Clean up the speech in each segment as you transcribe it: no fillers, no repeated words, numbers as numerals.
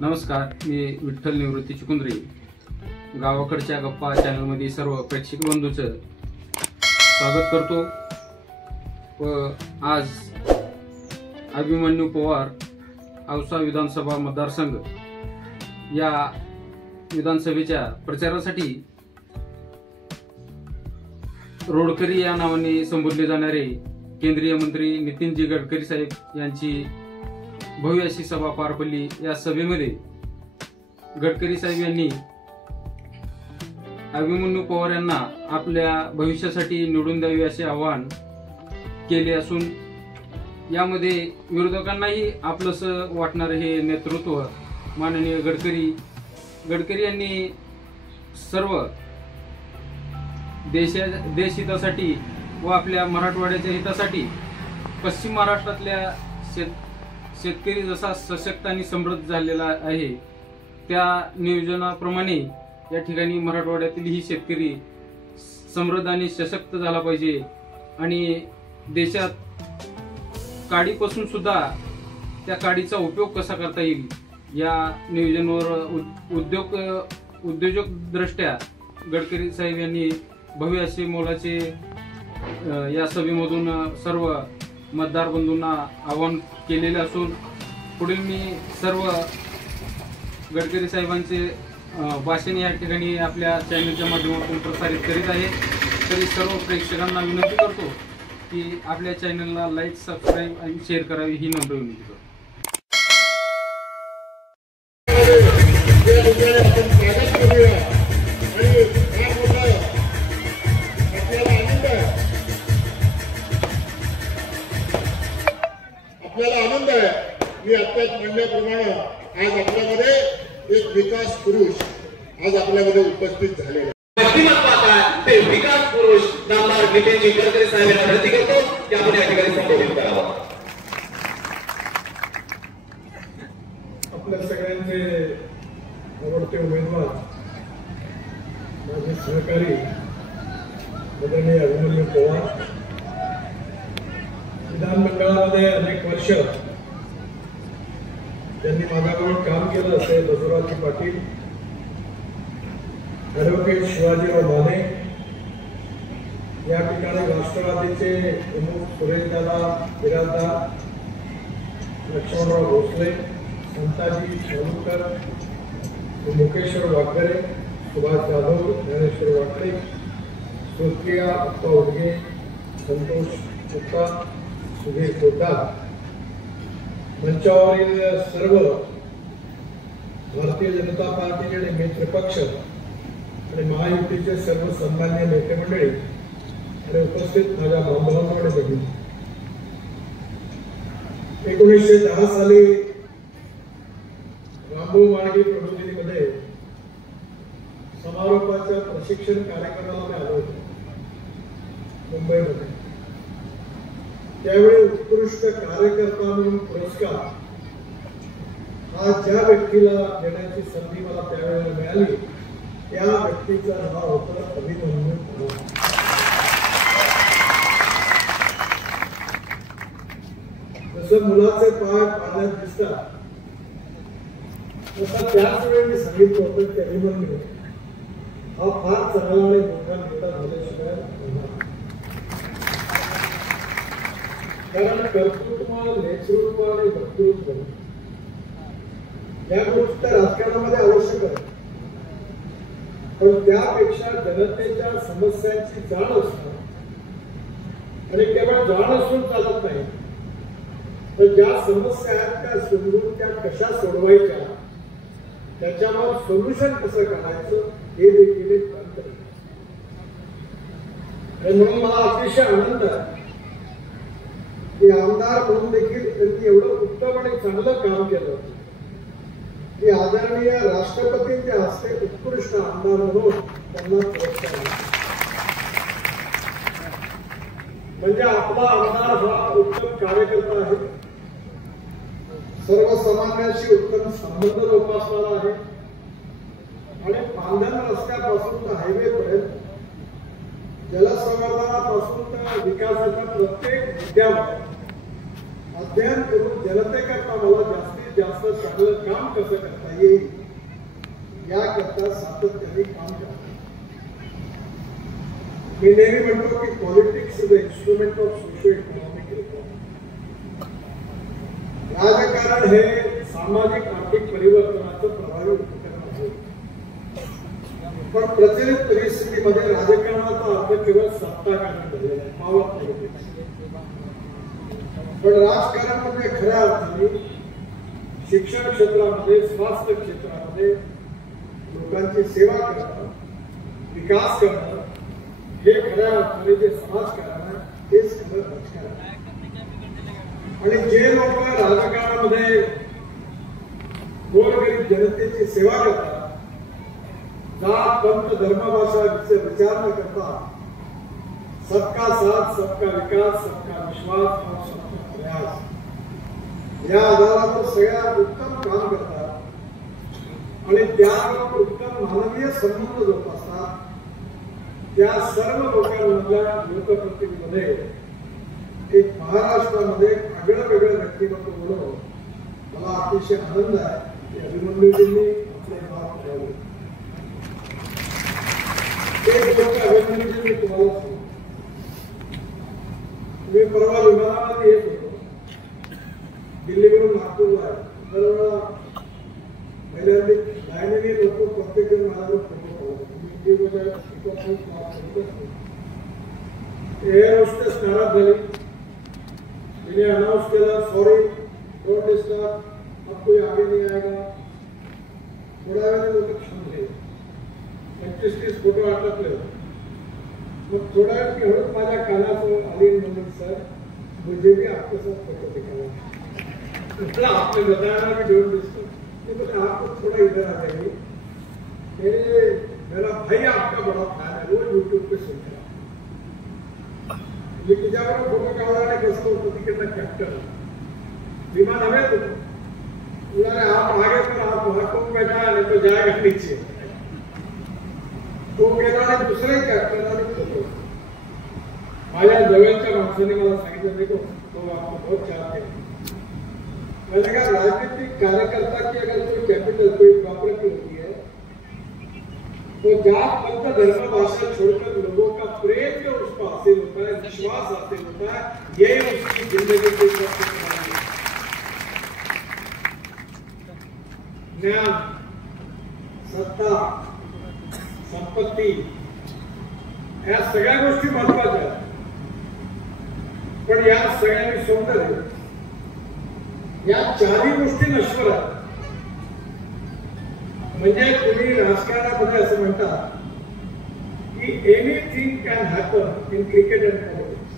नमस्कार, मी विठ्ठल निवृत्ती चिकुंद्रे. गावाकडच्या गप्पा चॅनलमध्ये सर्व प्रेक्षक बंधूंचं स्वागत करतो. व आज अभिमन्यू पवार औसा विधानसभा मतदारसंघ या विधानसभेच्या प्रचारासाठी रोडकरी या नावाने संबोधले जाणारे केंद्रीय मंत्री नितीनजी गडकरी साहेब यांची भव्य अशी सभा पार पडली. या सभेमध्ये गडकरी साहेब यांनी अभिमन्यू पवार यांना आपल्या भविष्यासाठी निवडून द्यावे असे आवाहन केले असून यामध्ये विरोधकांनाही आपलंसं वाटणारे हे नेतृत्व माननीय गडकरी यांनी सर्व देश हितासाठी व आपल्या मराठवाड्याच्या हितासाठी पश्चिम महाराष्ट्रातल्या शेतकरी जसा सशक्त आणि समृद्ध झालेला आहे त्या नियोजनाप्रमाणे या ठिकाणी मराठवाड्यातीलही शेतकरी समृद्ध आणि सशक्त झाला पाहिजे आणि देशात काडीपासून सुद्धा त्या काडीचा उपयोग कसा करता येईल या नियोजनावर उद्योजक दृष्ट्या गडकरी साहेब यांनी भव्य असे मोलाचे या सभेमधून सर्व मतदार बंधूंना आवाहन केलेले असून पुढील मी सर्व गडकरी साहेबांचे भाषण या ठिकाणी आपल्या चॅनलच्या माध्यमातून प्रसारित करीत आहे. तरी सर्व प्रेक्षकांना विनंती करतो की आपल्या चॅनलला लाईक, सबस्क्राईब आणि शेअर करावी ही नम्र विनंती करतो. आपल्याला आनंद आहे. मी आत्ताच म्हणल्याप्रमाणे आज आपल्यामध्ये एक विकास पुरुष आज आपल्यामध्ये उपस्थित झालेला ते विकास पुरुष नामदार नितीनजी गडकरी साहेब यांना विनंती करतो की आपण या ठिकाणी संबोधित करावं. आपल्या सगळ्यांचे आवडते उमेदवार माझे सहकारी आदरणीय अभिमन्यू पवार विधानमंडळामध्ये अनेक वर्ष त्यांनी माझ्याबरोबर काम केलं असे बसवराज पाटील, ॲडव्होकेट शिवाजीराव माने, या ठिकाणी राष्ट्रवादीचे प्रमुख सुरेशदादा बिराजदार, लक्ष्मणराव भोसले, संताजी शालूकर, मुकेश्वर वाकरे, सुभाष जाधव, ज्ञानेश्वर वाकडे, सुप्रिया अप्पा उडगे, संतोष गुप्ता, सुधीर पोद्दार, मंचावरील सर्व भारतीय जनता पार्टीचे आणि मित्रपक्ष आणि महायुतीचे सर्व सन्मान्य नेते मंडळी आणि उपस्थित माझ्या बांधवांना आणि भगिनी, 1910 साली रामभाऊ माळगी प्रबोधिनीमध्ये समारोपाच्या प्रशिक्षण कार्यक्रमाला मी आलो होतो मुंबईमध्ये. त्यावेळी उत्कृष्ट कार्यकर्ता म्हणून पुरस्कार हा ज्या व्यक्तीला देण्याची संधी मला त्यावेळेला मिळाली त्या व्यक्तीचं नाव होतं अभिमन्यू पवार. जसं मुलाचे पाय पाण्यात दिसतात तसं त्याच वेळी मी सांगितलं होतं की अभिमन्यू हा फार चांगला आणि मोठा नेता झाल्याशिवाय कारण कर्तृत्व, नेतृत्व आणि वक्तृत्व या गोष्टी राजकारणामध्ये आवश्यक आहे, पण त्यापेक्षा जनतेच्या समस्यांची जाण असणं आणि केवळ जाण असून चालत नाही, तर ज्या समस्या आहेत त्या समजून त्या कशा सोडवायच्या, त्याच्यावर सोल्युशन कसं काढायचं हे देखील एक तंत्र आहे. म्हणून मला अतिशय आनंद आहे की आमदार म्हणून देखील त्यांनी एवढं उत्तम आणि चांगलं काम केलं की आदरणीय राष्ट्रपतींच्या हस्ते उत्कृष्ट आमदार म्हणून त्यांना पुरस्कार मिळाला. म्हणजे आपला आमदार हा उत्तम कार्यकर्ता आहे, सर्वसामान्यांशी उत्तम संबंध जोपासणारा आहे आणि पांढन रस्त्यापासून तर हायवे पर्यंत जलसंवर्धनापासून तर विकासाच्या प्रत्येक मुद्द्यावर अध्ययन करून जनतेकरता मला जास्त चांगलं काम कसं करता येईल याकरता सातत्याने काम करतात. मी नेहमी म्हणतो की politics is the instrument of socio economic reform. राजकारण हे सामाजिक आर्थिक परिवर्तनाचं प्रभावी उपकरण आहे. पण प्रचलित परिस्थितीमध्ये राजकारणाचा अर्थ केवळ सत्ता काढून झालेला आहे, पावत नाही. पण राजकारण म्हणजे खऱ्या अर्थाने शिक्षण क्षेत्रामध्ये, स्वास्थ्य क्षेत्रामध्ये लोकांची सेवा करणं, विकास करणं, हे खऱ्या अर्थाने जे समाजकारण आहे तेच खरं राजकारण आहे. आणि जे लोक राजकारणामध्ये गोरगरीब जनतेची सेवा करतात, जात पंथ धर्मभाषा विचार न करता सबका साथ, सबका विकास, सबका विश्वास और सबका प्रयास या आधारावर सगळ्या उत्तम काम करतात आणि त्यावर उत्तम मानवीय संबंध जोपासतात, त्या सर्व लोकांमधल्या लोकप्रतिनिधीमध्ये एक महाराष्ट्रामध्ये आगळं वेगळं व्यक्तिमत्व म्हणून मला अतिशय आनंद आहे की अभिमन्यूजींनी आपले नाव ठेवले. एक गोष्ट अभिमन्यूजींनी तुम्हाला सांगतो. मी परवा विमानामध्ये येत होतो, दिल्लीवरून नागपूरला आहे. दरवेळेला पहिल्यांदा लाईनीने लोक प्रत्येक जण माझ्यावर फोटो एअर होस्टेस नाराज झाली. मैंने अनाउंस किया सॉरी डोंट डिस्टर्ब, अब कोई आगे नहीं आएगा. थोड्या वेळाने लोक थांबले. 25-30 फोटो अटकले. मग थोड़ा हळूच माझ्या कानासमोर आली म्हणून सर मुझे भी आपके साथ फोटो दिखाना. आपने बताया कि डोंट डिस्टर्ब. मैं बोले आपको थोड़ा इधर आ जाइए, मेरा भाई आपका बड़ा फैन है, वो यूट्यूब पे सुनता है. मी तिच्याबरोबर फोटो काढायला बसलो होतो, तिकडनं कॅप्टन विमान हवेत होतो. बोला आप आगे पर आप वहां कौन बैठा है, नहीं तो जाएगा नीचे. तो गेला आणि दुसरे कॅप्टन आणि फोटो. माझ्या जवळच्या माणसाने मला सांगितलं देखो तो आपको बहुत चाहते हैं. मैंने कहा राजनीतिक कार्यकर्ता की अगर कोई कैपिटल, कोई प्रॉपर्टी होती है तो जात पंथ धर्म भाषा छोड़कर लोगों का प्रेम जो उसको हासिल होता है, विश्वास हासिल होता है, यही उसकी जिंदगी के ज्ञान, सत्ता, संपत्ती या सगळ्या गोष्टी महत्वाच्या आहेत. पण या सगळ्यांनी सौंदर्य या चारही गोष्टी नश्वर आहेत. म्हणजे तुम्ही राजकारणामध्ये असं म्हणता की anything can happen in cricket and politics.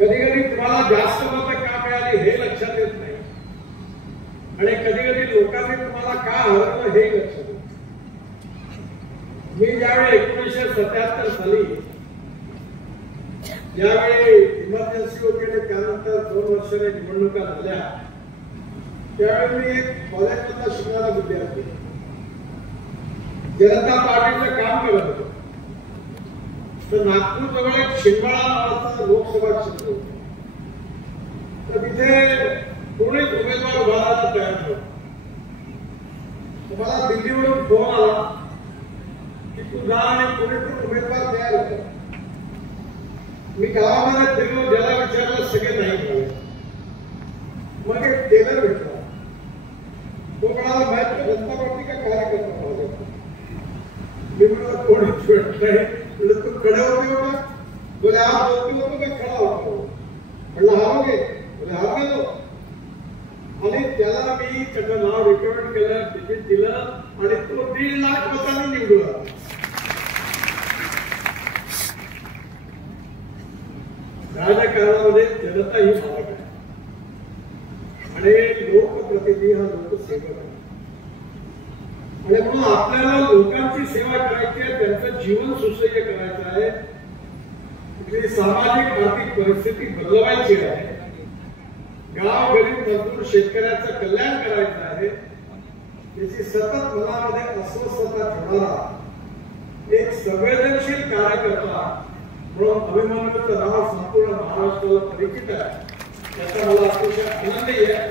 कधी कधी तुम्हाला जास्त मतं का मिळाली हे लक्षात येत नाही आणि कधी कधी लोकांनी तुम्हाला का हरवलं हे लक्षात येत. मी ज्यावेळी 1977 साली ज्यावेळी इमर्जन्सी होती आणि त्यानंतर 2 वर्षाने निवडणुका झाल्या, त्यावेळी मी एक कॉलेजमधला शिकणारा विद्यार्थी जनता पार्टीचं काम करत होतो. तर नागपूर जवळ एक शिंदवाडा नावाचा लोकसभा क्षेत्र होतं. तर तिथे कोणीच उमेदवार उभा राहायला तयार नव्हता. मला दिल्लीवरून फोन आला की तू जा आणि पुण्यातून उमेदवार तयार होता. मी गावामध्ये फिरलो, ज्याला विचारलं सगळे नाही मिळाले. मग एक टेलर भेटला. तो म्हणाला माहित जनता पार्टी का कार्यकर्ता पाहिजे. मी म्हणाला कोणीच भेट नाही. म्हणजे तू खडे होते होता. बोले आप बोलते होतो का खडा होतो. म्हणलं हारोगे. बोले हार गेलो. आणि त्याला मी त्याचं नाव रिकमेंड केलं, तिकीट दिलं आणि तो 1.5 लाख मतांनी निवडून आला. राजकारणामध्ये जनता ही भाग आहे आणि लोकप्रतिनिधी हा लोकसेवक आहे. आणि म्हणून आपल्याला लोकांची सेवा करायची आहे, त्यांचं जीवन सुसह्य करायचं आहे, तिथली सामाजिक आर्थिक परिस्थिती बदलवायची आहे, गाव गरीब मजदूर शेतकऱ्याचं कल्याण करायचं आहे. त्याची सतत मनामध्ये अस्वस्थता ठेवणारा एक संवेदनशील कार्यकर्ता म्हणून अभिमन्यूचं नाव संपूर्ण महाराष्ट्राला परिचित आहे. त्याचा मला अतिशय आनंदही आहे.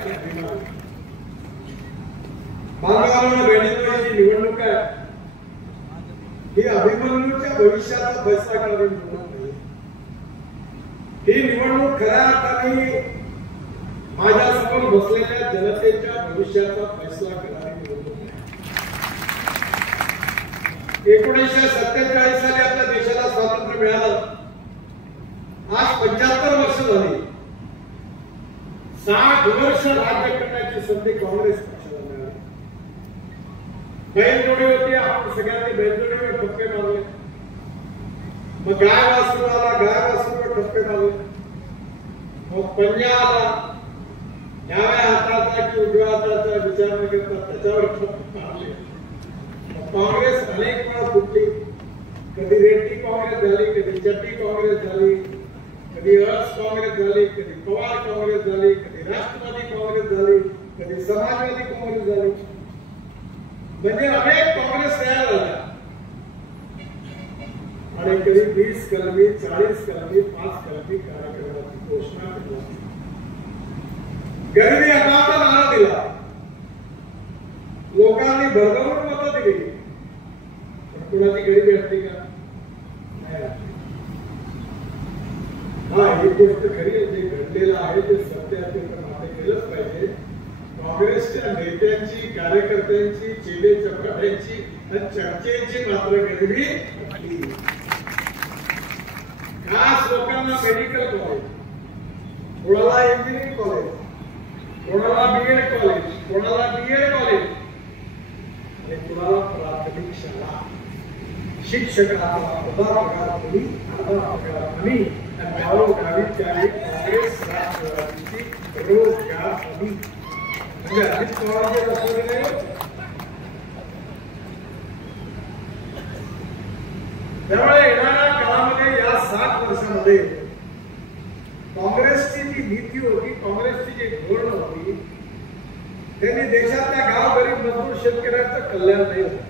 बांधवांना बहिणींनो, ही निवडणूक आहे ही अभिमन्यूच्या भविष्याचा फैसला करणारी निवडणूक नाही. ही निवडणूक खऱ्या अर्थाने माझ्यासमोर बसलेल्या जनतेच्या भविष्याचा फैसला करणारी निवडणूक आहे. 1947 साली आपल्या देशाला स्वातंत्र्य मिळालं. आज 75 वर्ष झाली. 60 वर्ष राज्य करण्याची संधी काँग्रेस पक्षाला मिळाली. बैलजोडी होती, आपण सगळ्यांनी बैलजोडीवर ठपके मारले. मग गाय वासरू आला, गाय वासरूवर ठपके मारले. मग पंजा आला, डाव्या हाताचा की उजव्या हाताचा विचार न करता त्याच्यावर ठपके मारले. काँग्रेस अनेक वेळा फुटली. कधी रेड्डी काँग्रेस झाली, कधी चट्टी काँग्रेस झाली, कधी अर्स काँग्रेस झाली, कधी पवार काँग्रेस झाली, कधी राष्ट्रवादी काँग्रेस झाली, कधी समाजवादी काँग्रेस झाली. म्हणजे अनेक काँग्रेस तयार झाल्या आणि कधी 20 कलमी, 40 कलमी, 5 कलमी कार्यक्रमाची घोषणा केली. गरिबी हटावचा नारा दिला. लोकांनी भरभरून मतं दिली. पण कुणाची गरिबी हटली का? नाही हटली. हा, ही गोष्ट खरी आहे. जे घडलेलं आहे ते सत्य आहे, ते तर मान्य केलंच पाहिजे. काँग्रेसच्या नेत्यांची, कार्यकर्त्यांची, चेले चपाट्यांची आणि चर्चेची मात्र गरिबी हटली. खास लोकांना मेडिकल कॉलेज, कोणाला इंजिनिअरिंग कॉलेज, कोणाला बीएड कॉलेज, कोणाला बीएड कॉलेज आणि कोणाला प्राथमिक शाळा. शिक्षकाला अर्धा पगार कमी, अर्धा पगार कमी आणि गावोगावी त्यावेळी काँग्रेस राष्ट्रवादीची रोजगार कमी. म्हणजे अजित पवारचे दाखवले नाही. त्यामुळे येणाऱ्या काळामध्ये या 7 वर्षामध्ये काँग्रेसची जी नीती होती, काँग्रेसची जी धोरण होती, त्यांनी देशातल्या गाव गरीब मजदूर शेतकऱ्यांचं कल्याण नाही होतं.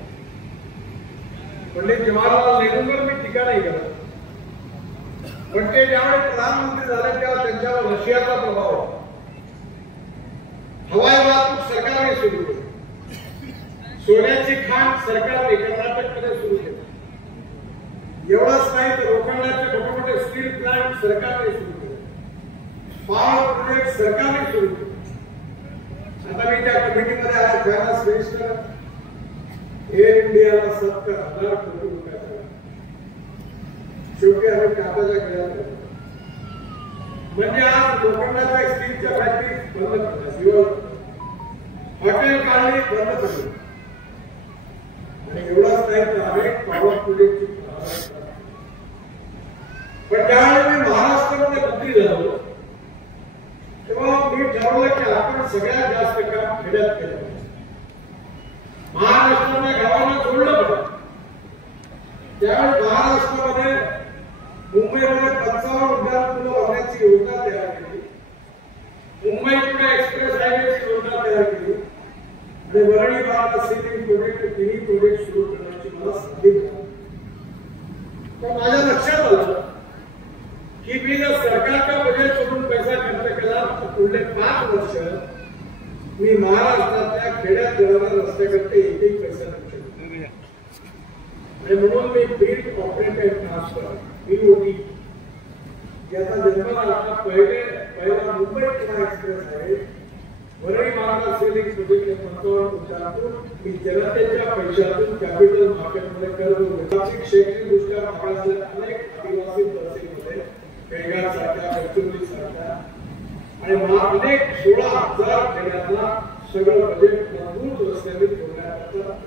पंडित जवाहरलाल नेहरूंवर मी टीका नाही करत, पण ते ज्यावेळी प्रधानमंत्री झाले तेव्हा त्यांच्यावर रशियाचा प्रभाव होता. हवाई वाहतूक सरकारने सुरू केली. सोन्याची खाण सरकारने कर्नाटकमध्ये सुरू केली. एवढंच नाही तर लोखंडाचे मोठे मोठे स्टील प्लांट सरकारने सुरू केले. पॉवर प्रोजेक्ट सरकारने सुरू केले. आता मी त्या कमिटीमध्ये आहे. फायनान्स मिनिस्टर एअर इंडियाला 70,000 कोटी रुपयाचा शेवटी आम्ही कागदाच्या गळ्यात. म्हणजे आज लोखंडाच्या स्टीलच्या फॅक्टरी बंद केल्या, हॉटेल काढली बंद केली. आणि एवढाच नाही तर अनेक पॉवर प्रोजेक्टची प्रारंभ. पण ज्यावेळी मी महाराष्ट्रामध्ये मंत्री झालो तेव्हा मी ठरवलं की आपण सगळ्यात जास्त काम खेड्यात केलं. महाराष्ट्राने गावाला जोडलं पाहिजे. त्यावेळी महाराष्ट्रामध्ये मुंबईमध्ये 55 उड्डाण पूल होण्याची योजना तयार केली. मुंबई पुणे एक्सप्रेस हायवेची योजना तयार केली आणि वरळी बारा सिटिंग प्रोजेक्ट, तिन्ही प्रोजेक्ट सुरू करण्याची मला संधी मिळाली. तर माझ्या लक्षात आलं की मी जर सरकारच्या बजेटमधून पैसा खर्च केला तर पुढले 5 वर्ष मी महाराष्ट्रातल्या खेड्यात जाणाऱ्या रस्त्याकडे एकही पैसा खर्च केला. आणि म्हणून मी बीड ऑपरेटेड ट्रान्सफर, BOT, याचा जन्म झाला. पहिला मुंबई पुणे एक्सप्रेस आहे, वरळी मार्ग सेलिंग प्रोजेक्ट 55 उद्यानातून मी जनतेच्या पैशातून कॅपिटल मार्केटमध्ये कर्ज घेतो. शैक्षणिकदृष्ट्या मागासलेल्या अनेक आदिवासी तहसीलमध्ये पेंगार सारख्या, गडचिरोली सारख्या आणि अनेक 16,000 खेड्यांना सगळं बजेट मजबूत रस्त्याने जोडण्याकरता.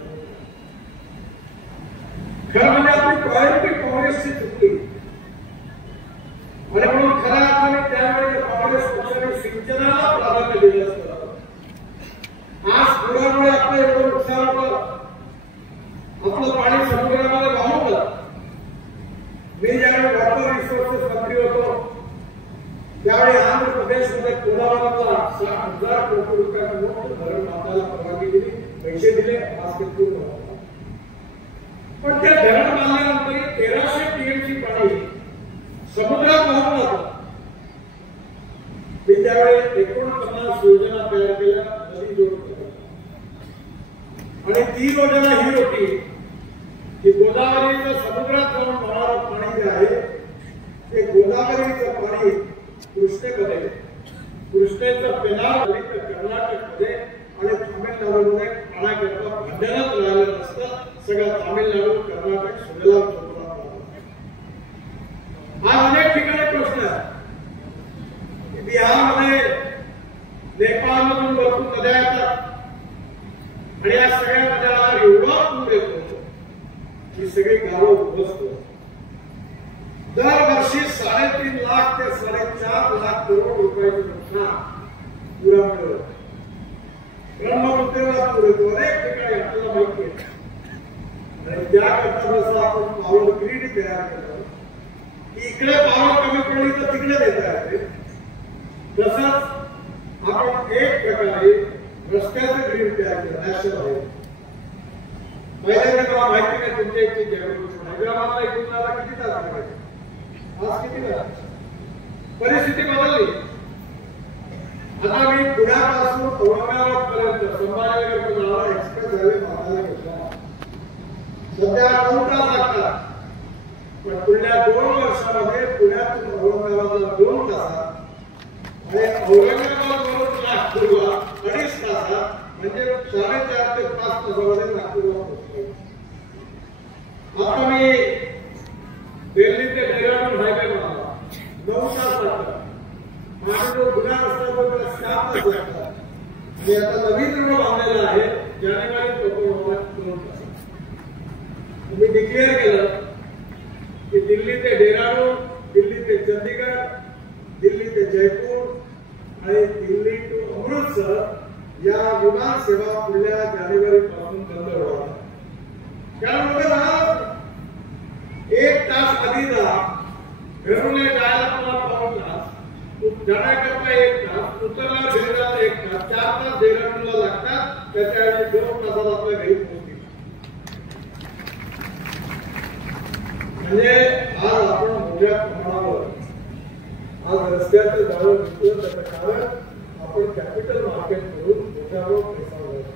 खरं म्हणजे आपली प्रायोरिटी काँग्रेसची चुकली. आणि म्हणून खऱ्या अर्थाने त्यावेळी काँग्रेस पक्षाने सिंचनाला प्राधान्य दिलं असतं. आज पुरामुळे आपलं एवढं नुकसान होतं, आपलं पाणी समुद्रामध्ये वाहून गेलं. मी ज्यावेळी वॉटर रिसोर्सेस मंत्री होतो त्यावेळी आंध्र प्रदेशमध्ये कोलाराला 60,000 कोटी रुपयाचं मोठं धरण बांधायला परवानगी दिली, पैसे दिले, आज ते पूर्ण होतं. पण त्या धरण बांधल्यानंतर 1300 TMC पाणी समुद्रात वाहून जातं. मी त्यावेळी 49 योजना तयार केल्या, नदी जोड केल्या. ती योजना ही होती की गोदावरीचं समुद्रात जाऊन वाहणारं पाणी जे आहे ते गोदावरीचं पाणी कृष्णेमध्ये, कृष्णेचं पेनार कर्नाटकमध्ये आणि तामिळनाडूमध्ये पाण्याकरता भांडणच राहिलं नसतं. सगळं तामिळनाडू, कर्नाटक, सुजलाम सुफलाम. हा अनेक ठिकाणी प्रश्न आहे. बिहारमध्ये नेपाळमधून भरपूर नद्या येतात आणि या सगळ्या नद्याला एवढा पूर येतो की सगळी गावं उद्ध्वस्त होतात. दरवर्षी 3.5 लाख ते 4.5 लाख करोड रुपयाचं नुकसान पुरामुळे होतं. ब्रह्मपुत्रेला पूर येतो, अनेक ठिकाणी आपल्याला माहिती आहे. आणि त्याकरता जसं आपण पावर ग्रीड तयार केलं की इकडे पावर कमी पडली तर तिकडे देता येते, तसंच आपण एक प्रकारे रस्त्याचं ग्रीड तयार केलं नॅशनल हायवे. पहिल्यांदा मला माहिती नाही तुमच्या इथे जागृती हैदराबादला इथून जायला किती तास लागायचे, आज किती तास. परिस्थिती बदलली. आता मी पुण्यापासून औरंगाबाद पर्यंत संभाजीनगर एक्सप्रेस हायवे बांधायला घेतला. सध्या 9 तास लागतात, पण पुढल्या 2 वर्षामध्ये पुण्यातून औरंगाबादला 2 तासात आणि औरंगाबादवरून नागपूरला 2.5 तासात, म्हणजे 4.5 ते 5 तासामध्ये नागपूरला पोहोचलो. आता मी दिल्ली ते डेहराडून हायवे बनवला, 9 तास लागतात. आणि जो जुना रस्ता तो त्याला 7 तास लागतात. आणि आता नवीन रोड बांधलेला आहे जानेवारी 2 तास. मी डिक्लेअर केलं की दिल्ली ते डेहराडून, दिल्ली ते चंदीगड, दिल्ली ते जयपूर आणि दिल्ली टू अमृतसर या विमान सेवा पुढल्या जानेवारी पासून बंद होणार. कारण बघा 1 तास आधी घरून जायला मला पाऊण तास, जाण्याकरता 1 तास, उतरला डेहराडूनला 1 तास, 4 तास डेहराडूनला लागतात. त्याच्याऐवजी 2 तासात आपल्या घरी पोहोचतील. म्हणजे आज आपण मोठ्या प्रमाणावर आज रस्त्याचं जाळं विकलं, त्याचं कारण आपण कॅपिटल मार्केट करून मोठ्यावर पैसा मिळवतो.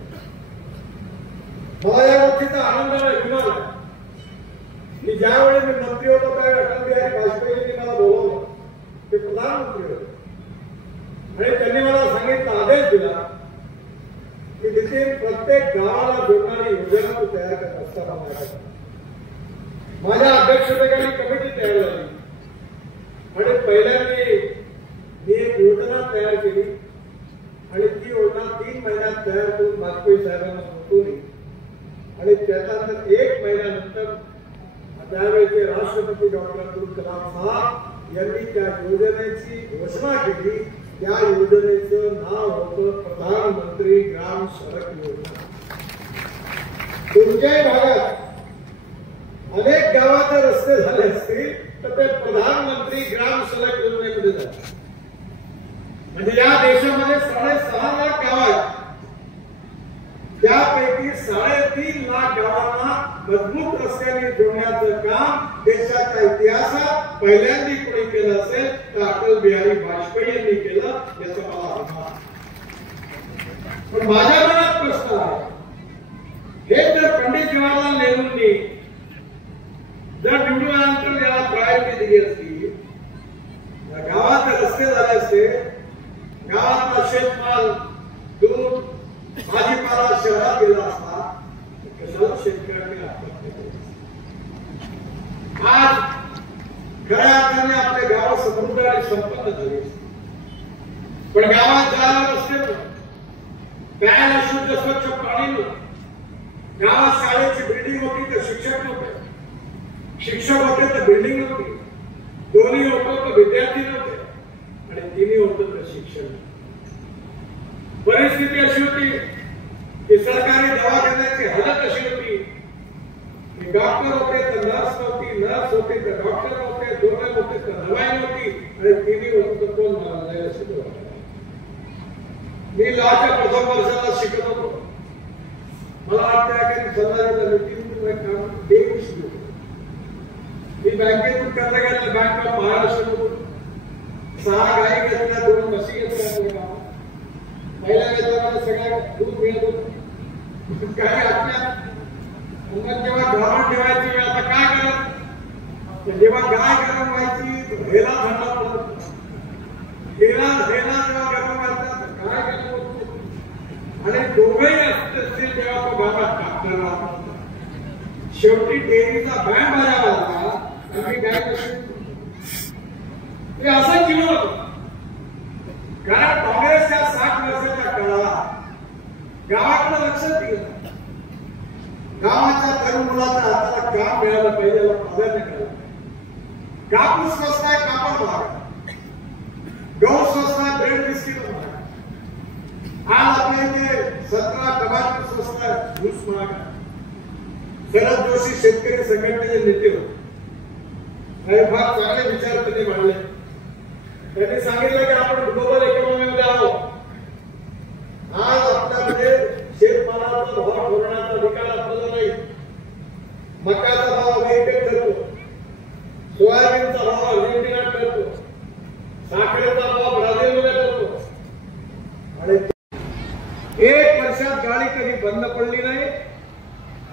मला या गोष्टीचा आनंद अभिमान आहे की ज्यावेळी मी मंत्री होतो त्यावेळी अटल बिहारी वाजपेयींनी मला बोलवलं. ते प्रधानमंत्री होते आणि त्यांनी मला सांगितलं, आदेश दिला की तिथे प्रत्येक गावाला जोडणारी योजना तयार करत असताना माझ्या अध्यक्षतेखाली कमिटी तयार झाली आणि पहिल्यांदा मी एक योजना तयार केली आणि ती योजना 3 महिन्यात तयार करून वाजपेयी साहेबांना सोपवली. आणि त्याच्यानंतर 1 महिन्यानंतर त्यावेळेचे राष्ट्रपती डॉक्टर अब्दुल कलाम साहेब यांनी त्या योजनेची घोषणा केली. त्या योजनेचं नाव होतं प्रधानमंत्री ग्राम सडक योजना. तुमच्याही भागात अनेक गावाचे रस्ते झाले असतील तर ते प्रधानमंत्री ग्राम सडक योजनेमध्ये झाले. म्हणजे या देशामध्ये 6.5 लाख गाव आहेत, त्यापैकी 3.5 लाख गावांना मजबूत रस्त्याने जोडण्याचं काम देशाच्या इतिहासात पहिल्यांदा कोणी केलं असेल तर अटल बिहारी वाजपेयी यांनी केलं, याचा मला अभिमान. पण माझ्या मनात प्रश्न आहे, हे जर पंडित जवाहरलाल नेहरूंनी जर निवडून आल्यानंतर याला प्रायोरिटी दिली असती, गावात रस्ते झाले असते, गावातला शेतमाल, दूध, भाजीपाला शहरात गेला असता, कशाला शेतकऱ्यांनी आत्महत्या केली. आज खऱ्या अर्थाने आपले गाव समृद्ध आणि संपन्न झाले, पण गावात जायला रस्ते नव्हते, प्यायला शुद्ध स्वच्छ पाणी नव्हतं, गावात शाळेची बिल्डिंग होती तर शिक्षक नव्हते, शिक्षक होते तर बिल्डिंग नव्हती, दोन्ही होतं तर विद्यार्थी नव्हते आणि तिन्ही होतं तर शिक्षण. परिस्थिती अशी होती की सरकारी दवाखान्याची हालत अशी होती की डॉक्टर होते तर नर्स नव्हती, नर्स होते तर डॉक्टर नव्हते, दोन्ही होते तर दवाई नव्हती आणि तिन्ही होतं तर कोण मला जायला शिकवत. मी लॉच्या प्रथम वर्षाला शिकत होतो. मला वाटतं की काम देऊ शिकलो. मी बँकेतून कर्ज घेतलं, बँक ऑफ महाराष्ट्र 6 गाई घेतल्या, 2 म्हशी घेतल्या. पहिल्या वेतनाला सगळ्या दूध मिळत होतं. काही आपल्या मुलांना जेव्हा गरम ठेवायची वेळ आता काय करत, जेव्हा गाय गरम व्हायची हेला थंड पडत, हेला जेव्हा गरम व्हायचा काय गरम होत, आणि दोघंही असतील तेव्हा तो गावात टाकणार. शेवटी डेअरीचा बँड बाजा वाजला आणि गाय हे असं केलं होतं. कारण काँग्रेसच्या 60 वर्षाच्या काळात गावाकडे लक्ष दिलं, गावाच्या तरुण मुलाच्या हाताला काम मिळालं पाहिजे याला प्राधान्य मिळालं. कापूस स्वस्त आहे, कापड महाग, गहू स्वस्त आहे, ब्रेड बिस्किट महाग. आज आपल्या इथे 17 टमाटर स्वस्त आहे, ऊस महाग आहे. शरद जोशी शेतकरी संघटनेचे नेते होते, फार चांगले विचार त्यांनी मांडले. त्यांनी सांगितलं की आपण ग्लोबल इकॉनॉमीमध्ये आहोत. आज आपल्यामध्ये शेतमालाचा भाव ठरवण्याचा अधिकार आपल्याला नाही. मकाचा भाव अमेरिकेत ठरतो, सोयाबीनचा भाव अर्जेंटिनात ठरतो, साखरेचा भाव ब्राझीलमध्ये ठरतो. आणि 1 वर्षात गाडी कधी बंद पडली नाही,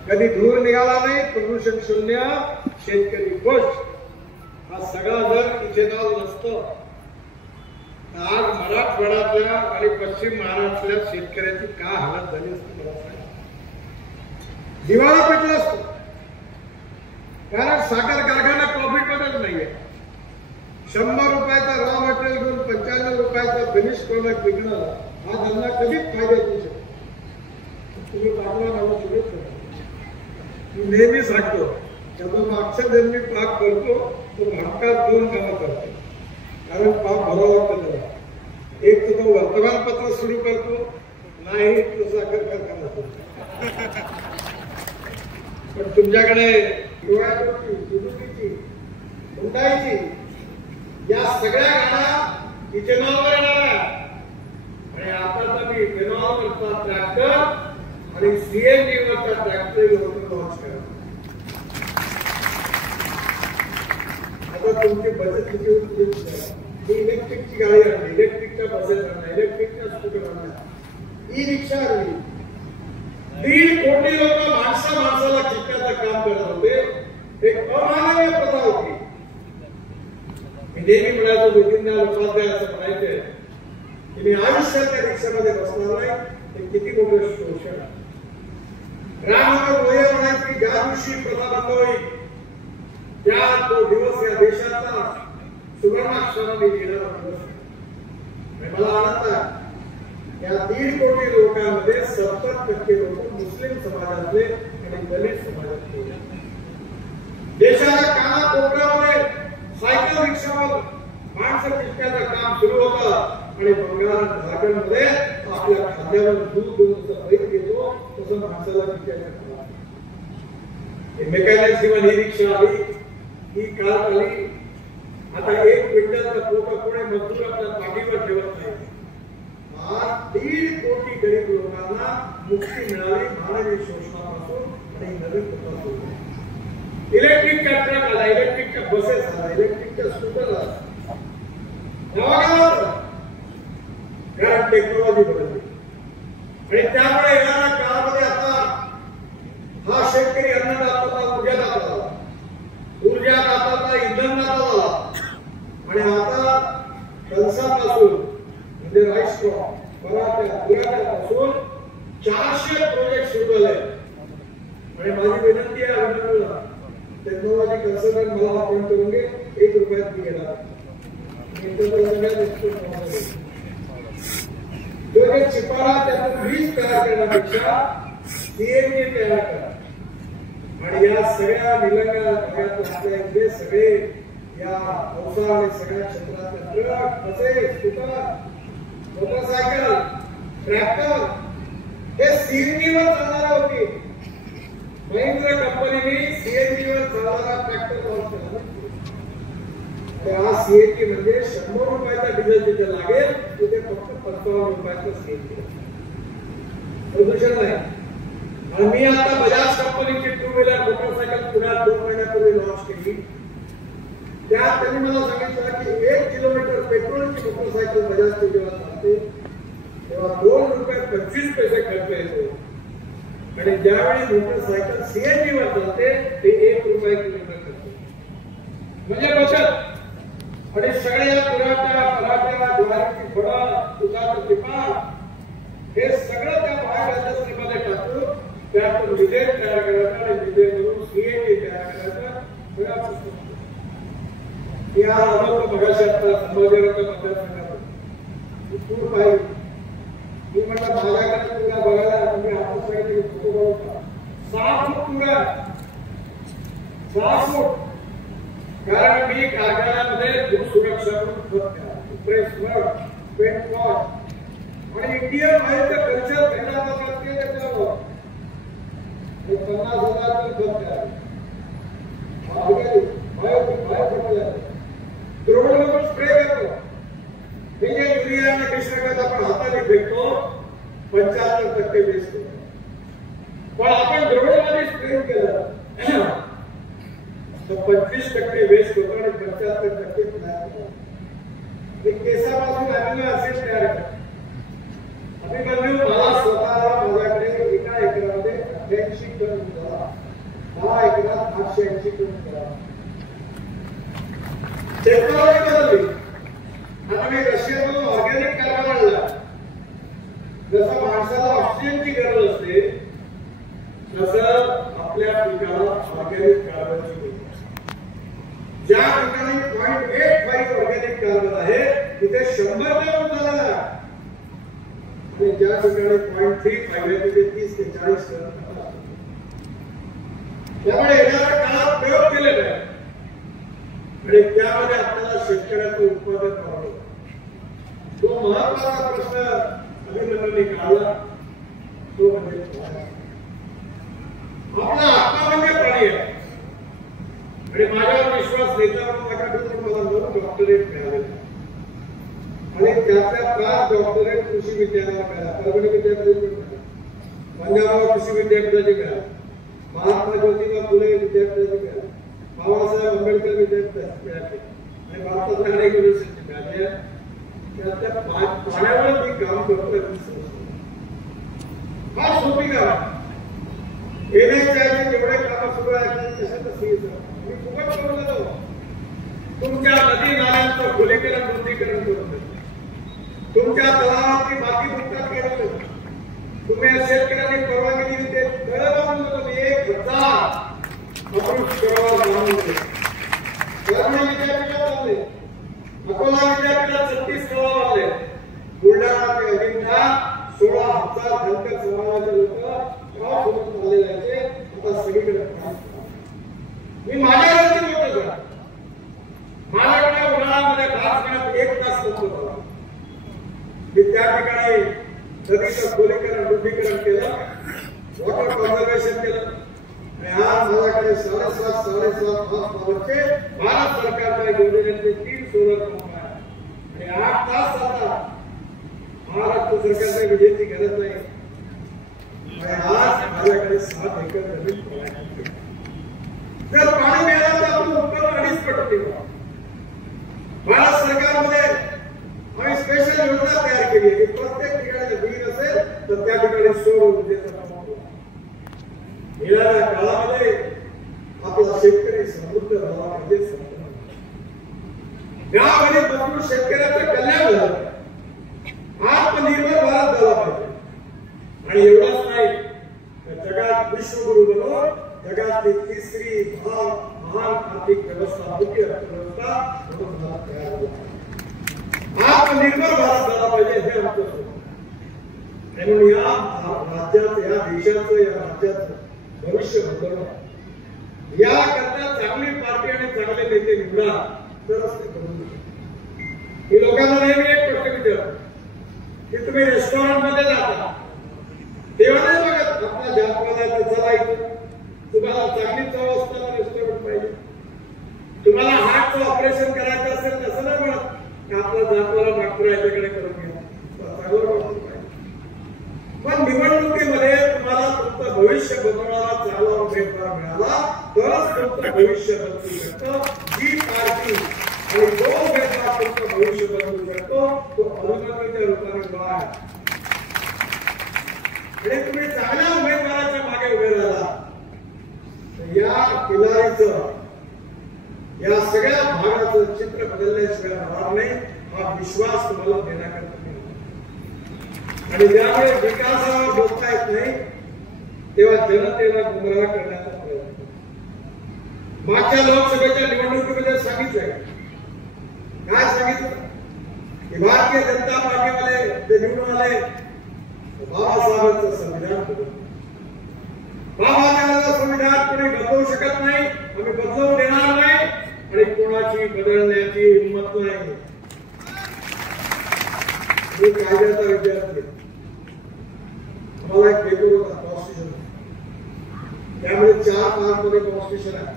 कधी धूर निघाला नाही, प्रदूषण शून्य, शेतकरी खुश. हा सगळा जर इथेनॉल नसतं आज मराठवाड्यातल्या आणि पश्चिम महाराष्ट्रातल्या शेतकऱ्याची काय हालत झाली असती मला सांगा. दिवाळा पेटला असतो. कारण साखर कारखाना प्रॉफिट मध्येच नाहीये. 100 रुपयाचा रॉ मटेरियल घेऊन 95 रुपयाचा फिनिश प्रोडक्ट विकणं हा धंदा कधीच फायदा होऊ शकतो. तुम्ही पाठवा नावं सुरेश मी नेहमी सांगतो त्याचा मागच्या जन्मी पाक करतो तो भाटकात 2 कामं करतो. कारण पाप भरावं लागतं त्याला. एक तर तो वर्तमानपत्र सुरू करतो, नाही तो साखर कारखाना करतो. पण तुमच्याकडे सुझुकीची, हुंडाईची या सगळ्या गाड्या इथेनॉलवर येणार आहे. आणि आता तर मी इथेनॉलवरचा ट्रॅक्टर आणि सीएनजी वरचा ट्रॅक्टर लॉन्च करा. आता तुमची बचत किती होती? इलेक्ट्रिकची गाडी आणली, इलेक्ट्रिकच्या बसेस आणल्या, इलेक्ट्रिकच्या स्कूटर आणल्या, ई रिक्षा आणली. 1.5 कोटी लोक माणसाला चिटण्याचं काम करत होते. एक अमानवीय प्रथा होती. मी नेहमी म्हणायचो दीनदयाल उपाध्याय असं म्हणायचे की मी आयुष्यात त्या रिक्षामध्ये बसणार नाही. हे किती मोठं शोषण. राममनोहर लोहिया म्हणायचे की ज्या दिवशी प्रथा बंद होईल त्या तो दिवस या देशाचा सुवर्णाक्षराने लिहिणारा दिवस. मला आनंद आहे या 1.5 कोटी लोकांमध्ये 70% लोक मुस्लिम समाजातले आणि दलित समाजातले. देशाच्या कानाकोपऱ्यामध्ये सायकल रिक्षावर माणसं चिटण्याचं काम सुरू होतं आणि बंगाल झारखंडमध्ये आपल्या खांद्यावर दूध देऊन बैल घेतो तसं माणसाला चिटण्याचं काम. मेकॅनिक ही रिक्षा आली, ही कार आली. आता 1 क्विंटलचा पोटा पुणे मजदूर आपल्या पाठीवर ठेवत नाही. आज 1.5 कोटी गरीब लोकांना मुक्ती मिळाली मानवी शोषणापासून आणि नवीन प्रथा. इलेक्ट्रिकच्या ट्रक आला, इलेक्ट्रिकच्या बसेस आला, इलेक्ट्रिकच्या स्कूटर आला. कारण टेक्नॉलॉजी बदलली आणि त्यामुळे येणाऱ्या काळामध्ये आता हा शेतकरी अन्नदाता ऊर्जादाता झाला, ऊर्जादाता इंधनदाता झाला. आणि आता कणसापासून म्हणजे राईस क्रॉप, पराठ्यापासून 400 प्रोजेक्ट सुरू झाले. आणि माझी विनंती आहे अभिनंदनला टेक्नॉलॉजी कन्सल्टंट मला अपॉइंट करून घे. 1 रुपयात मी घेणार. चिपारा त्यातून वीज तयार करण्यापेक्षा सीएनजी तयार करा. आणि या सगळ्या निलंगा भागात असलेले इथले सगळे या औषध आणि सगळ्या क्षेत्रातले truck, buses, scooter, motorcycle, tractor हे सीएनजीवर चालणारे होते. महिंद्रा कंपनीने सीएनजीवर चालणारा ट्रॅक्टर लॉन्च केला. त्या सीएनजी म्हणजे 100 रुपयाचा डिझेल जिथे लागेल तिथे फक्त 55 रुपयाचा सीएनजी. प्रदूषण नाही. आणि मी आता बजाज कंपनीची 2 व्हीलर मोटरसायकल पुण्यात 2 महिन्यापूर्वी लॉन्च केली. त्यात त्यांनी मला सांगितलं की 1 किलोमीटर पेट्रोलची मोटरसायकल बजाजची जेव्हा चालते तेव्हा 2 रुपये 25 पैसे खर्च येतो. आणि ज्यावेळी मोटरसायकल सीएनजी वर चालते ते 1 रुपये किलोमीटर करते, म्हणजे बचत. आणि सगळ्या पुराच्या पराठ्या ज्वारीची फळं तुझाचं टिपाळ हे सगळं त्या बायोगॅसमध्ये टाकून त्यातून मिथेन तयार करायचं आणि मिथेनमधून सीएनजी तयार करायचं. या मगाशी आता संभाजीनगर मतदारसंघात पूर पाहिजे. मी म्हटलं माझ्याकडे तुला बघायला तुम्ही आपण फोटो बघता 6 फूट पूर आहे, 6 फूट. कारण मी कारखान्यामध्ये सुरक्षा प्रेसवर्क, पेंट आणि इंडियन ऑइलचं कल्चर भेटायला लागते त्याच्यावर 50,000 खत आहे. द्रोणमधून स्प्रे करतो. हे जे युरिया आणि मिश्रखत आपण हाताने फेकतो 75% वेस्ट होतो, पण आपण द्रोणमध्ये स्प्रे केलं तर 25% वेस्ट होतो आणि 75% तयार होतो. केसापासून अमिनो ऍसिड तयार करतो. अभिमन्यू मला स्वतःला माझ्याकडे एका एकरामध्ये 88 टन झाला, 10 एकरात 880 टन झाला. टेक्नॉलॉजी बदलली. आता मी रशियामधून ऑर्गॅनिक कार्बन आणला. जसं माणसाला ऑक्सिजनची गरज असते तसं आपल्या पिकाला ऑर्गॅनिक कार्बनची गरज असते. ज्या ठिकाणी 0.85 ऑर्गॅनिक कार्बन आहे तिथे 100 टन झाला आणि ज्या ठिकाणी 0.35 आहे तिथे 30 ते 40 टन. त्यामुळे येणाऱ्या काळात प्रयोग केले पाहिजे आणि त्यामध्ये आपल्याला शेतकऱ्याचं उत्पादन वाढवलं. तो महत्वाचा प्रश्न अभिनंदनने काढला तो म्हणजे आपला आत्मा म्हणजे प्राणी आहे. आणि माझ्यावर विश्वास नेत्यावर मला 9 डॉक्टरेट मिळाले आणि त्यातल्या 5 डॉक्टरेट कृषी विज्ञानाला मिळाला. परभणी विद्यापीठ मिळाला, पंजाबराव कृषी विद्यापीठाचे मिळाले, महात्मा ज्योतिबा फुले विद्यापीठाचे मिळाले, बाबासाहेब आंबेडकर विद्यापीठाचे मिळाले आणि भारतातल्या अनेक युनिव्हर्सिटी मिळाल्या. त्यातल्या पाण्यावर मी काम करतोय. हा सोपी काम येण्याच्या जेवढे काम सुरू आहेत कशात मी फुकट करून देतो. तुमच्या नदी नाल्यांचं खोलीकरण वृद्धीकरण करून देतो. तुमच्या तलावाची माती मुक्त केलं देतो. तुम्ही शेतकऱ्यांनी परवानगी दिली ते घर बांधून देतो. मी 1000 अप्रूव्ह करावा बांधून देतो. परभणी विद्यापीठात बांधले, अकोला विद्यापीठात 36 कवा बांधले, बुलढाणा ते अजिंठा 16,000 धनगर समाजाचे लोक गाव सोडून आलेले आहेत. आता सगळीकडे मी माझ्यावरती बोलतो का माझ्याकडे उन्हाळ्यामध्ये भात घेण्यात 1 तास लागतो. मी त्या ठिकाणी नदीचं खोलीकरण वृद्धीकरण केलं, वॉटर कन्झर्वेशन केलं आणि आज माझ्याकडे 7.5 पॉवरचे भारत सरकारच्या योजनेचे 3 सोलर पंप आहे आणि 8 तास आता महाराष्ट्र सरकारच्या विजेची गरज नाही. आणि आज माझ्याकडे 7 एकर जमीन आहे. जर पाणी मिळालं तर आपण उत्पन्न 2.5 पट देऊ. भारत सरकारमध्ये आम्ही स्पेशल योजना तयार केली आहे की प्रत्येक ठिकाणी विहीर असेल तर त्या ठिकाणी सौर ऊर्जेचा वापर. येणाऱ्या काळामध्ये आपला शेतकरी समृद्ध झाला पाहिजे. गाव आणि मजबूत शेतकऱ्याचं कल्याण झालं, आत्मनिर्भर भारत झाला पाहिजे. आणि एवढंच नाही जगात विश्वगुरु बनवून जगातली 3री महान आर्थिक व्यवस्था मुख्य अर्थव्यवस्था म्हणून भारत तयार झाला. आत्मनिर्भर भारत झाला पाहिजे हे आमचं स्वप्न. म्हणून या राज्याचं या देशाचं या राज्याचं भविष्य बदलणं याकरता चांगली पार्टी आणि चांगले नेते निवडा तरच ते करू शकतो. मी लोकांना नेहमी एक प्रश्न विचारतो की तुम्ही रेस्टॉरंटमध्ये जाता तेव्हा नाही बघत आपला जातवाला चला इथं तुम्हाला चांगली चव असताना रेस्टॉरंट पाहिजे. तुम्हाला हार्टचं ऑपरेशन करायचं असेल तसं नाही म्हणत की आपला जातवाला डॉक्टर याच्याकडे करून घ्या. पण निवडणुकीमध्ये तुम्हाला तुमचं भविष्य बदलणारा चांगला उमेदवार मिळाला तरच तुमचं भविष्य बदलू शकतं. जी पार्टी आणि जो उमेदवार तुमचं भविष्य बदलू शकतो तो अभिनंदनच्या रूपाने उभा आहे. आणि तुम्ही चांगल्या उमेदवाराच्या या किल्लारीचं या सगळ्या भागाचं चित्र बदलल्याशिवाय राहणार नाही हा विश्वास तुम्हाला देण्याकरता आणि ज्यामुळे विकासावर बोलता येत नाही तेव्हा जनतेला गुमराह करण्याचा प्रयत्न. मागच्या लोकसभेच्या निवडणुकीमध्ये सांगितलंय काय सांगितलं की भारतीय जनता पार्टीवाले ते निवडून आले बाबासाहेबांचं संविधान बदललं. बाबासाहेबांचं संविधान कोणी बदलवू शकत नाही, आम्ही बदलवून देणार नाही आणि कोणाची बदलण्याची हिंमत नाही. मी कायद्याचा विद्यार्थी मला एक पेपर होता कॉन्स्टिट्यूशन त्यामुळे 4 पार्ट मध्ये कॉन्स्टिट्यूशन आहे.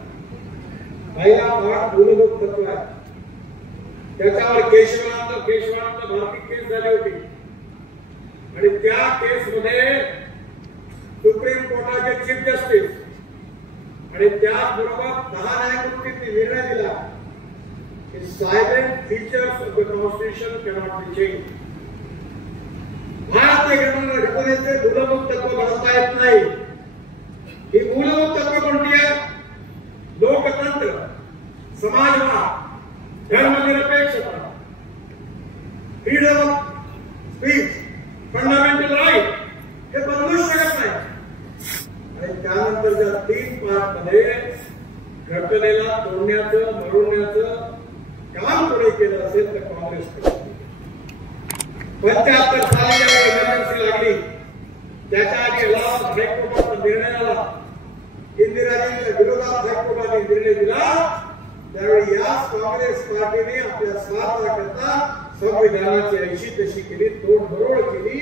पहिला पार्ट मूलभूत तत्व आहे त्याच्यावर केशवानंद भारती केस झाली होती आणि त्या केस मध्ये सुप्रीम कोर्टाचे चीफ जस्टिस आणि त्याचबरोबर 10 न्यायमूर्तींनी निर्णय दिला की silent features of the constitution cannot be change. भारतीय घटनेचे मूलभूत तत्व बदलता येत नाही. ही मूलभूत तत्व कोणती आहे? लोकतंत्र, समाजवाद, धर्मनिरपेक्षता, freedom of speech, fundamental right हे बदलूच शकत नाही. आणि त्यानंतरच्या 3 पार्ट मध्ये घटनेला तोडण्याचं मरवण्याचं काम कोणी केलं असेल तर काँग्रेस केलं. 75 साली ज्यावेळी इमर्जन्सी लागली त्याच्या आधी अलाहाबाद हायकोर्टाचा निर्णय आला. इंदिराजींच्या विरोधात हायकोर्टाने निर्णय दिला त्यावेळी याच काँग्रेस पार्टीने आपल्या स्वार्थाकरता संविधानाची 80 तशी केली, तोडमरोड केली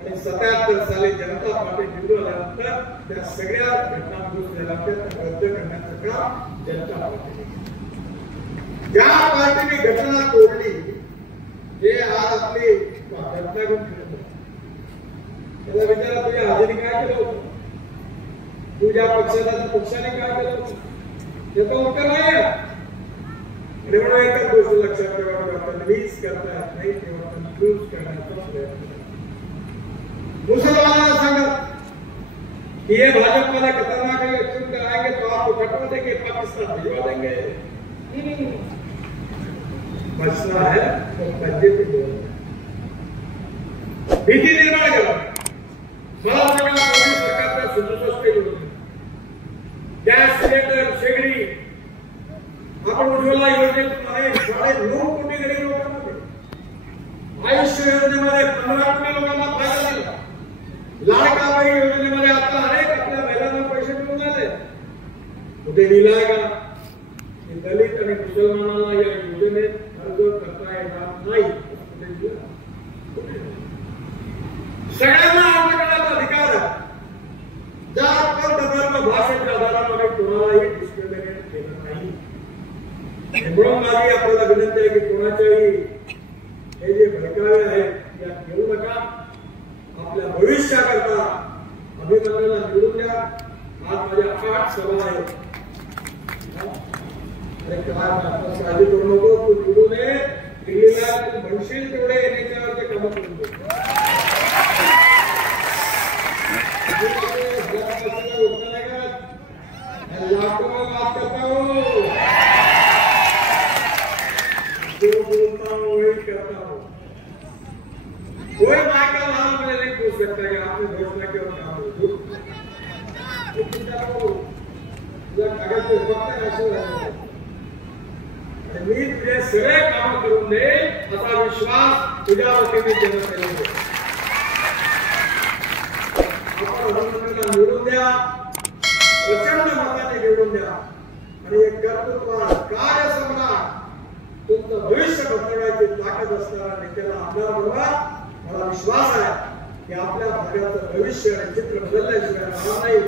आणि 77 साली जनता पार्टी निवडून आल्यानंतर त्या सगळ्या घटना दुरुस्त रद्द करण्याचं काम जनता पार्टीने. ज्या पार्टीने घटना तोडली जे आज आपली घटना घेऊन त्याला विचारा तुझ्या हाजीने काय केलं होतं, तुझ्या पक्षाने काय केलं होतं त्याचं उत्तर नाही. आणि म्हणून एकच गोष्ट लक्षात ठेवा कन्व्हिन्स करता येत नाही तेव्हा कन्फ्युज करण्याचा प्रयत्न. मुसलमानांना सांगत कि ये भाजपा वाला खतरनाक इलेक्शन कराएंगे तो आपको कटवा देंगे, पाकिस्तान भिजवा देंगे. मसला है तो पंजे पे बोलना भीती निर्माण करा. मला सांगा मोदी सरकारच्या 67 केली गॅस सिलेंडर शेगडी आपण उज्ज्वला योजनेतून 9.5 कोटी गरीब लोकांना दिले. आयुष्य योजनेमध्ये 15 कोटी लोकांना फायदा दिला. लाडका बाई योजनेमध्ये आता अनेक आपल्या महिलांना पैसे मिळून आले. कुठे लिहिलाय का की दलित आणि मुसलमानांना या योजनेत अर्ज करता येणार नाही? सगळ्यांना अर्ज करण्याचा अधिकार आहे. जात पंथ धर्म भाषेच्या आधारावर कोणालाही डिस्क्रिमिनेट केलं नाही. म्हणून माझी आपल्याला विनंती आहे की कोणाच्याही हे जे भडकावे आहेत यात घेऊ नका. आपल्या भविष्याकरता अभिनंदनाला निवडून द्या. आज माझ्या 8 सभा आहेत. काळजी करू नको, तू निवडून ये. दिल्लीला तू म्हणशील तेवढे येण्याच्यावर ते काम करून दे. लाखों में बात करता हूँ, जो बोलता हूँ वही करता हूँ. कोई माइकल लाल मुझे नहीं पूछ सकता कि आपने घोषणा क्यों काम कागज पे फक्त मी तुझे सगळे काम करून दे असा विश्वास तुझ्या वतीने जनतेला दे. आपण अभिनंदनला निवडून द्या, प्रचंड मताने निवडून द्या आणि एक कर्तृत्ववान कार्यसम्राट तुमचं भविष्य बदलण्याची ताकद असणारा नेत्याला आमदार बनवा. मला विश्वास आहे की आपल्या भागाचं भविष्य आणि चित्र बदलल्याशिवाय राहणार नाही.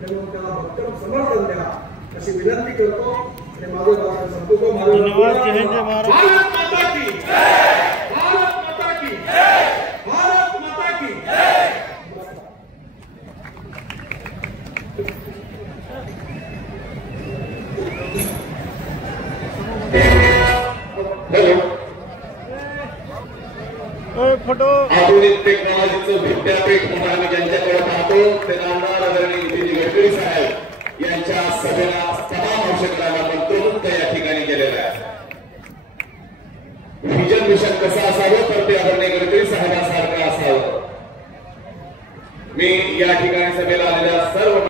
म्हणून त्याला भक्कम समर्थन द्या अशी विनंती करतो आणि माझं भाषण संपवतो. भारत माता की जय, भारत माता की जय, भारत माता की जय. आधुनिक टेक्नॉलॉजीचं विद्यापीठ म्हणून आम्ही ज्यांच्याकडे पाहतो ते नामदार आदरणीय नितीन गडकरी साहेब यांच्या व्हिजन मिशन कसं असावं तर ते आदरणीय गडकरी साहेबांसारखं असावं. मी या ठिकाणी सभेला आलेल्या सर्व